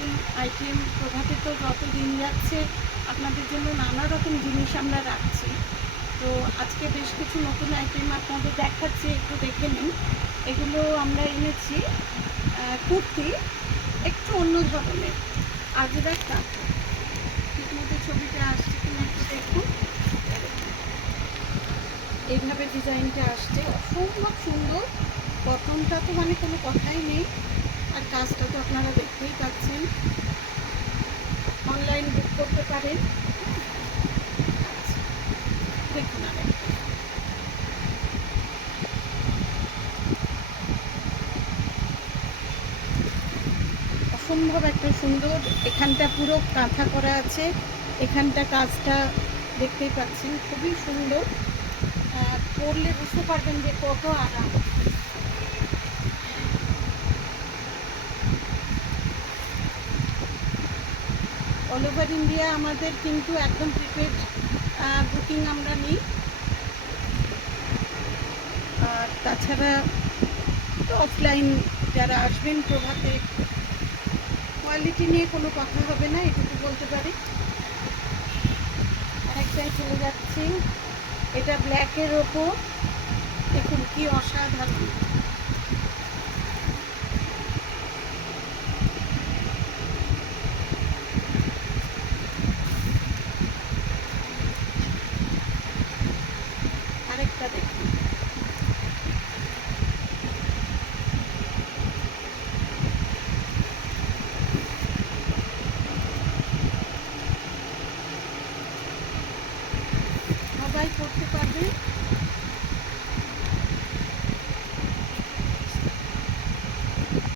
নতুন আইটেম প্রভাতে তো যত দিন যাচ্ছে আপনাদের জন্য নানা রকম জিনিস আমরা রাখছি। তো আজকে বেশ কিছু নতুন আইটেম আপনাদের দেখাচ্ছি, একটু দেখে নিন। এগুলো আমরা এনেছি কুর্তি, একটু অন্য ধরনের। আজ দেখা ঠিকমতো ছবিটা আসছে কিনা একটু দেখুন। এইভাবে ডিজাইনটা আসছে, অসম্ভব সুন্দর। কটনটা তো মানে কোনো কথাই নেই, আর কাজটা তো আপনারা দেখতেই পাচ্ছেন। অনলাইন বুক করতে পারেন। আচ্ছা, দেখুন আর অসম্ভব একটা সুন্দর। এখানটা পুরো কাঁথা করা আছে, এখানটা কাজটা দেখতেই পাচ্ছেন, খুবই সুন্দর। পরলে বুঝতে পারবেন যে কত আরাম। অল ওভার ইন্ডিয়া আমাদের কিন্তু একদম প্রিপেড বুকিং আমরা নিই। আর তাছাড়া তো অফলাইন যারা আসবেন প্রভাতে, কোয়ালিটি নিয়ে কোনো কথা হবে না, এটুকু বলতে পারি। আরেকটাই চলে যাচ্ছি, এটা ব্ল্যাকের ওপর, দেখুন কি অসাধারণ।